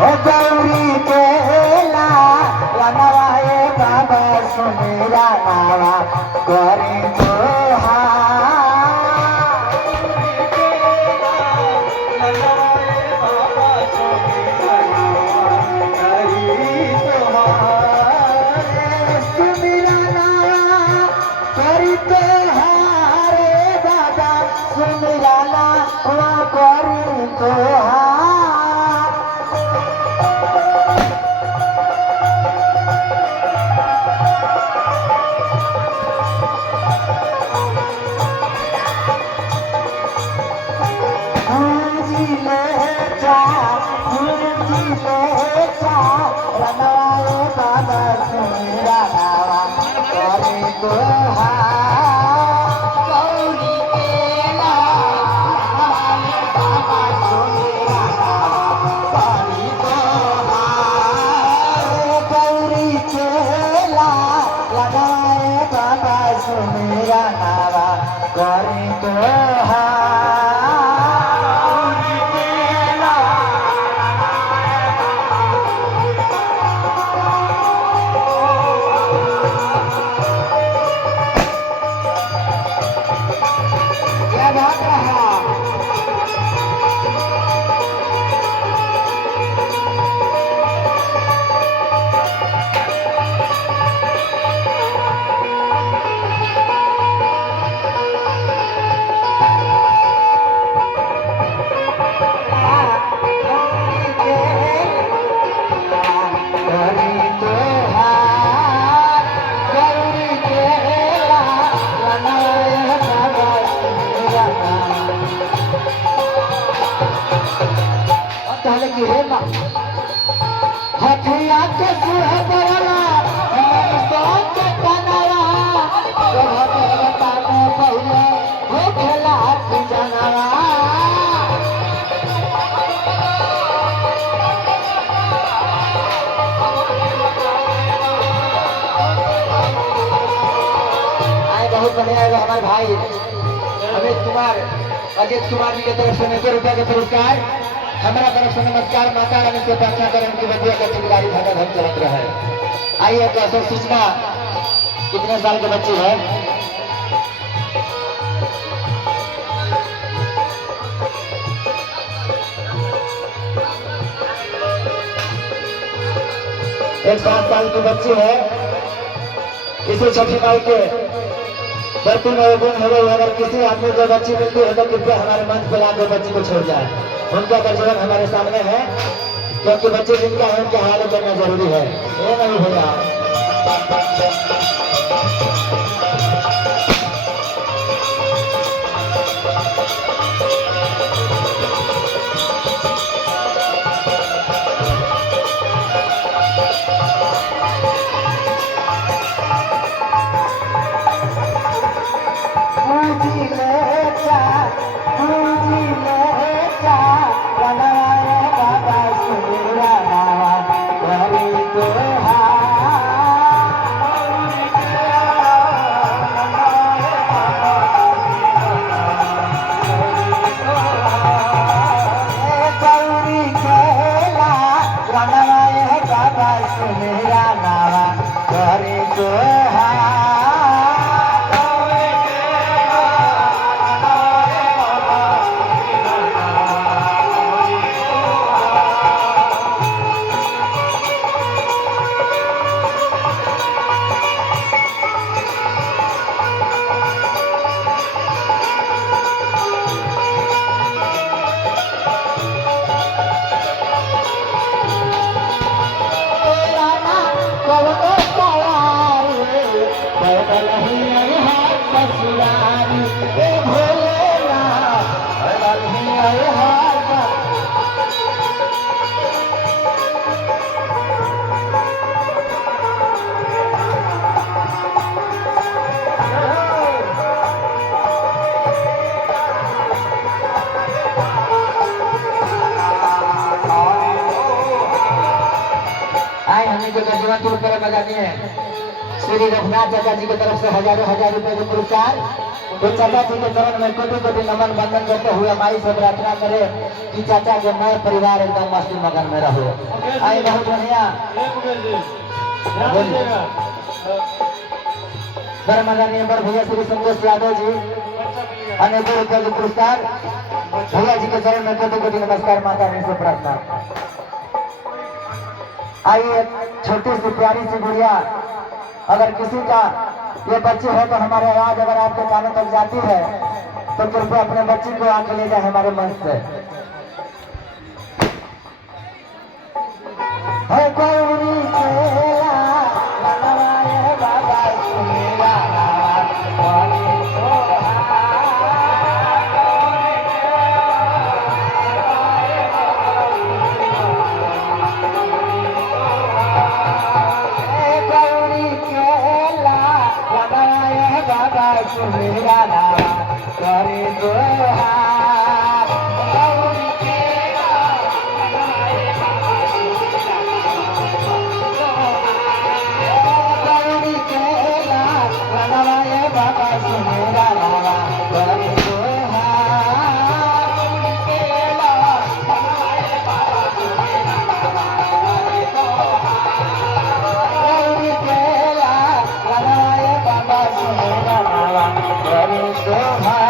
गौरी के लानवाए बाबा सुमेरा नावा करी हथिया के सुहबला बहुत बढ़िया है हमारे भाई अमित कुमार अजित कुमार जी की तरफ से 100 रुपया का पुरस्कार हमारा तरफ से नमस्कार। माता रानी से प्रार्थना करें उनकी बच्चियों का जिम्मेदारी धन धन चलत रहे। आइए कैसे सूचना कितने साल के बच्ची है? एक 7 साल की बच्ची है। इसी छठी माई के बर्तन में गुण है। अगर किसी आदमी को बच्ची मिलती है तो कृपया हमारे मंच पर आकर बच्ची को छोड़ जाए। उनका प्रज्वलन हमारे सामने है क्योंकि बच्चे जिनका है उनके हवाले करना जरूरी है। ये नहीं भैया श्री रघुनाथ चाचा जी की तरफ से हजारों हजार रुपए के पुरस्कार। तो चाचा जी के चरण में कोटि कोटि नमन वंदन करते हुए माई से प्रार्थना करे कि चाचा के नए परिवार एकदम मस्ती मगन में रहो। आई बहुत बढ़िया बड़ मदनीय बड़ भैया श्री संतोष यादव जी अनेकों रुपये के पुरस्कार। भैया जी के चरण में कोटि कोटि नमस्कार। माता रानी से प्रार्थना। आइए छोटी सी प्यारी सी गुड़िया, अगर किसी का ये बच्चे है तो हमारे आवाज अगर आपके कानों तक जाती है तो कृपया अपने बच्चे को आके ले जाए हमारे मंच से। है गौरी केला लगाए बाबा सुमेरा सुमेरा नारा करे दोहार। गौरी केला लगाए गौरी केला लगाए बाबा सुमेरा नारा करे दोहार। गौरी केला लगाए बाबा सुमेरा नारा करे दोहार। गौरी केला लगाए बाबा सुमेरा नारा करे दोहार।